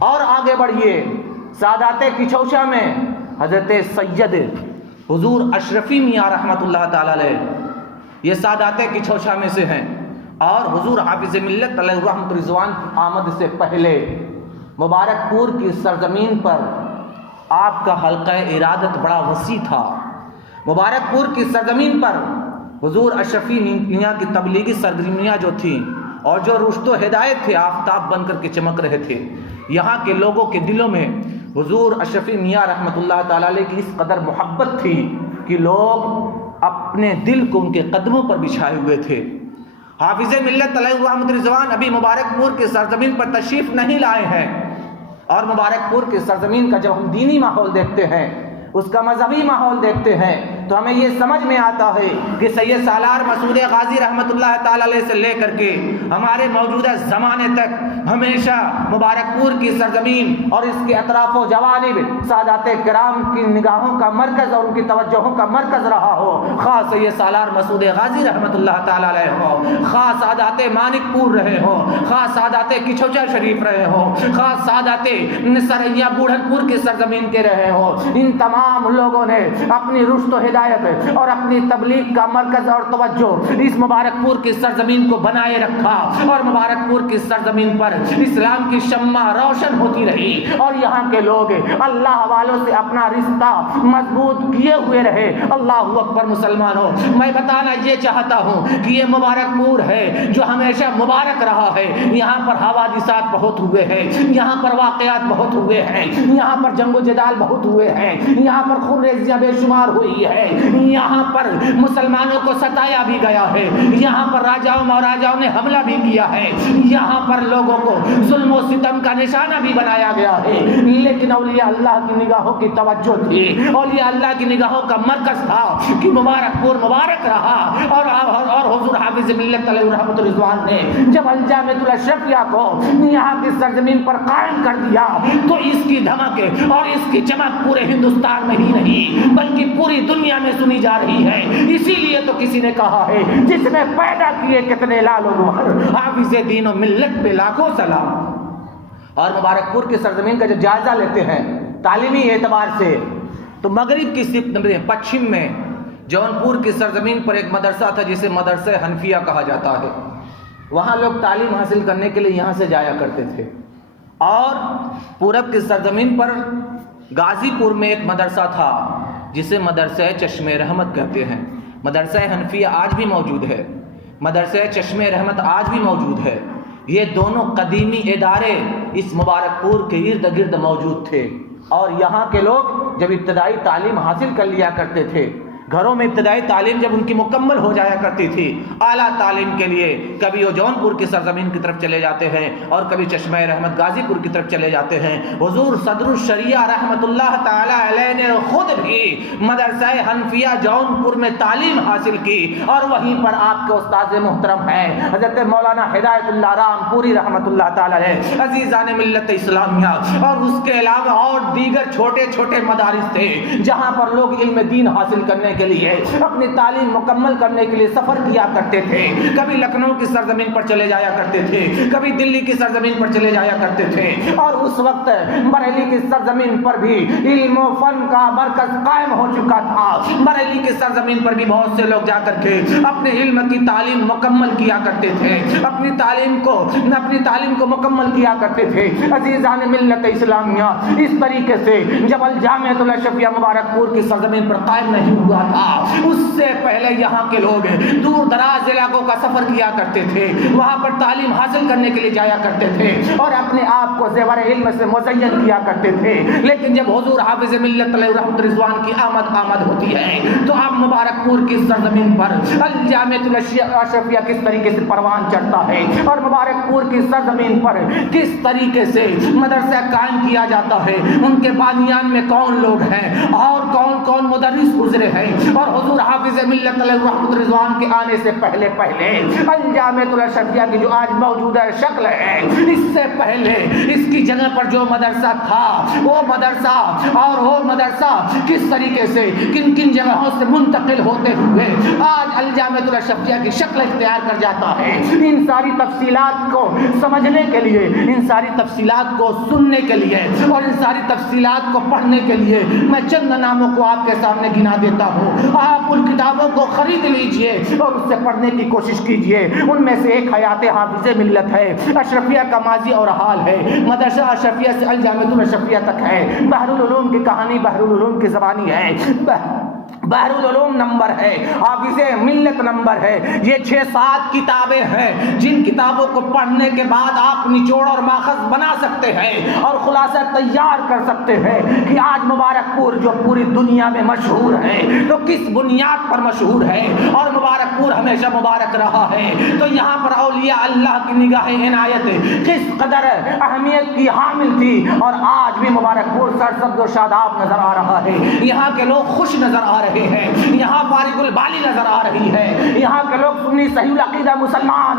اور آگے بڑھیے، سادات کچھوشا میں حضرت سید حضور اشرفی میاں رحمۃ اللہ تعالی علیہ یہ سادات کچھوشا میں سے ہیں، اور حضور حافظ ملت علیہ رحمۃ رضوان کی آمد سے پہلے مبارک پور کی سرزمین پر آپ کا حلقہ ارادت بڑا وسیع تھا۔ مبارک پور کی سرزمین پر حضور اشرفی میاں کی تبلیغی سرگرمیاں جو تھیں اور جو رشد و ہدایت تھے آفتاب بن کر کے چمک رہے تھے، یہاں کے لوگوں کے دلوں میں حضور اشرفی میاں رحمۃ اللہ تعالی علیہ کی اس قدر محبت تھی کہ لوگ اپنے دل کو ان کے قدموں پر بچھائے ہوئے تھے۔ حافظ ملت علیہ رحمۃ رضوان ابھی مبارک پور کی سرزمین پر تشریف نہیں لائے ہیں، اور مبارک پور کی سرزمین کا جب ہم دینی ماحول دیکھتے ہیں، اس کا مذہبی ماحول دیکھتے ہیں، تو ہمیں یہ سمجھ میں آتا ہے کہ سید سالار مسعود غازی رحمۃ اللہ تعالی علیہ سے لے کر کے ہمارے موجودہ زمانے تک ہمیشہ مبارک پور کی سرزمین اور اس کے اطراف و جوانب سادات کرام کی نگاہوں کا مرکز اور ان کی توجہوں کا مرکز رہا ہو، خاص سید سالار مسعود غازی رحمۃ اللہ تعالی علیہ ہو، خاص سادات مانک پور رہے ہو، خاص سادات کچھوچا شریف رہے ہو، خاص سادات سریا بوڑھن پور کی سرزمین کے رہے ہو، ان تمام لوگوں نے اپنی رشد و ہدایت اور اپنی تبلیغ کا مرکز اور توجہ اس مبارک پور کی سرزمین کو بنائے رکھا، اور مبارک پور کی سرزمین پر اسلام کی شمع روشن ہوتی رہی، اور یہاں کے لوگ اللہ والوں سے اپنا رشتہ مضبوط کیے ہوئے رہے۔ اللہ اکبر مسلمانوں، میں بتانا یہ چاہتا ہوں کہ یہ مبارک پور ہے جو ہمیشہ مبارک رہا ہے، یہاں پر حوادثات بہت ہوئے ہیں، یہاں پر واقعات بہت ہوئے ہیں، یہاں پر جنگ و جدال بہت ہوئے ہیں، یہاں پر خونریزیاں بے شمار ہوئی ہے، یہاں پر مسلمانوں کو ستایا بھی گیا ہے، یہاں پر راجاؤں مہاراجاؤں نے حملہ بھی کیا ہے، یہاں پر لوگوں کو ظلم و ستم کا نشانہ بھی بنایا گیا ہے، لیکن اولیاء اللہ کی نگاہوں کی توجہ تھی، اولیاء اللہ کی نگاہوں کا مرکز تھا کہ مبارک پور مبارک رہا، اور حضور حافظ ملت علیہ رحمۃ رضوان نے جب الجامعۃ الاشرفیہ کو یہاں کی سرزمین پر قائم کر دیا تو اس کی دھمک اور اس کی چمک پورے ہندوستان میں ہی نہیں بلکہ پوری دنیا میں سنی جا رہی ہے۔ اسی لیے تو کسی نے کہا ہے جس نے پیدا کیے کتنے لال و گوہر، حافظ دین و ملت پہ لاکھوں سلام۔ اور مبارک پور کی سرزمین کا جب جائزہ لیتے ہیں تعلیمی اعتبار سے تو مغرب کی پچھم میں جونپور کی سرزمین پر ایک مدرسہ تھا جسے مدرسہ حنفیہ کہا جاتا ہے، وہاں لوگ تعلیم حاصل کرنے کے لیے یہاں سے جایا کرتے تھے۔ اور پورب کی سرزمین پر غازی پور میں ایک مدرسہ تھا جسے مدرسہ چشم رحمت کہتے ہیں۔ مدرسہ حنفیہ آج بھی موجود ہے، مدرسہ چشم رحمت آج بھی موجود ہے۔ یہ دونوں قدیمی ادارے اس مبارک پور کے ارد گرد موجود تھے، اور یہاں کے لوگ جب ابتدائی تعلیم حاصل کر لیا کرتے تھے، گھروں میں ابتدائی تعلیم جب ان کی مکمل ہو جایا کرتی تھی، اعلیٰ تعلیم کے لیے کبھی وہ جونپور کی سرزمین کی طرف چلے جاتے ہیں اور کبھی چشمہ رحمت غازی پور کی طرف چلے جاتے ہیں۔ حضور صدر الشریعہ رحمت اللہ تعالی علیہ نے خود بھی مدرسہ حنفیہ جونپور میں تعلیم حاصل کی، اور وہیں پر آپ کے استاد محترم ہیں حضرت مولانا ہدایت اللہ رام پوری رحمت اللہ تعالی علیہ، عزیزان ملت اسلامیہ۔ اور اس کے علاوہ اور دیگر چھوٹے چھوٹے مدارس تھے جہاں پر لوگ علم دین حاصل کرنے کے لیے اپنی تعلیم مکمل کرنے کے لیے سفر کیا کرتے تھے، کبھی لکھنؤ کی سرزمین پر چلے جایا کرتے تھے، کبھی دلی کی سرزمین پر چلے جایا کرتے تھے، اور اس وقت بریلی کی سرزمین پر بھی علم و فن کا مرکز قائم ہو چکا تھا۔ بریلی کی سرزمین پر بھی بہت سے لوگ جا کر کے اپنے علم کی تعلیم مکمل کیا کرتے تھے، اپنی تعلیم کو مکمل کیا کرتے تھے۔ عزیزان ملت اسلامیہ، اس طریقے سے جب الجامعۃ الاشرفیہ مبارک پور کی سرزمین پر قائم نہیں ہوا تھا، اس سے پہلے یہاں کے لوگ دور دراز علاقوں کا سفر کیا کرتے تھے، وہاں پر تعلیم حاصل کرنے کے لیے جایا کرتے تھے اور اپنے آپ کو زیور علم سے مزین کیا کرتے تھے۔ لیکن جب حضور حافظ ملت علیہ رحمۃ رضوان کی آمد ہوتی ہے تو اب مبارک پور کی سرزمین پر الجامعۃ الاشرفیہ کس طریقے سے پروان چڑھتا ہے، اور مبارک پور کی سرزمین پر کس طریقے سے مدرسہ قائم کیا جاتا ہے، ان کے بانیان میں کون لوگ ہیں اور کون کون مدرس گزرے ہیں، اور حضور حافظ ملت علیہ رحمت رضوان کے آنے سے پہلے الجامعۃ الاشرفیہ کی جو آج موجودہ شکل ہے، اس سے پہلے اس کی جگہ پر جو مدرسہ تھا، وہ مدرسہ کس طریقے سے کن کن جگہوں سے منتقل ہوتے ہوئے آج الجامعۃ الاشرفیہ کی شکل اختیار کر جاتا ہے، ان ساری تفصیلات کو سمجھنے کے لیے، ان ساری تفصیلات کو سننے کے لیے اور ان ساری تفصیلات کو پڑھنے کے لیے میں چند ناموں کو آپ کے سامنے گنا دیتا ہوں۔ آپ ان کتابوں کو خرید لیجئے اور اس سے پڑھنے کی کوشش کیجئے۔ ان میں سے ایک حیات حافظ ملت ہے، اشرفیہ کا ماضی اور حال ہے، مدرسہ اشرفیہ سے الجامعۃ الاشرفیہ تک ہے، بحر العلوم کی کہانی بحر العلوم کی زبانی ہے، بحر العلوم نمبر ہے، حافظ ملت نمبر ہے۔ یہ 6-7 کتابیں ہیں جن کتابوں کو پڑھنے کے بعد آپ نچوڑ اور ماخذ بنا سکتے ہیں اور خلاصہ تیار کر سکتے ہیں کہ آج مبارک پور جو پوری دنیا میں مشہور ہے تو کس بنیاد پر مشہور ہے، اور مبارک پور ہمیشہ مبارک رہا ہے تو یہاں پر اولیاء اللہ کی نگاہ عنایت کس قدر اہمیت کی حامل تھی، اور آج بھی مبارک پور سرسبز و شاداب نظر آ رہا ہے۔ یہاں کے لوگ خوش نظر آ رہے ہیں، یہاں فارغ البالی نظر آ رہی ہے، یہاں کے لوگ سنی صحیح العقیدہ مسلمان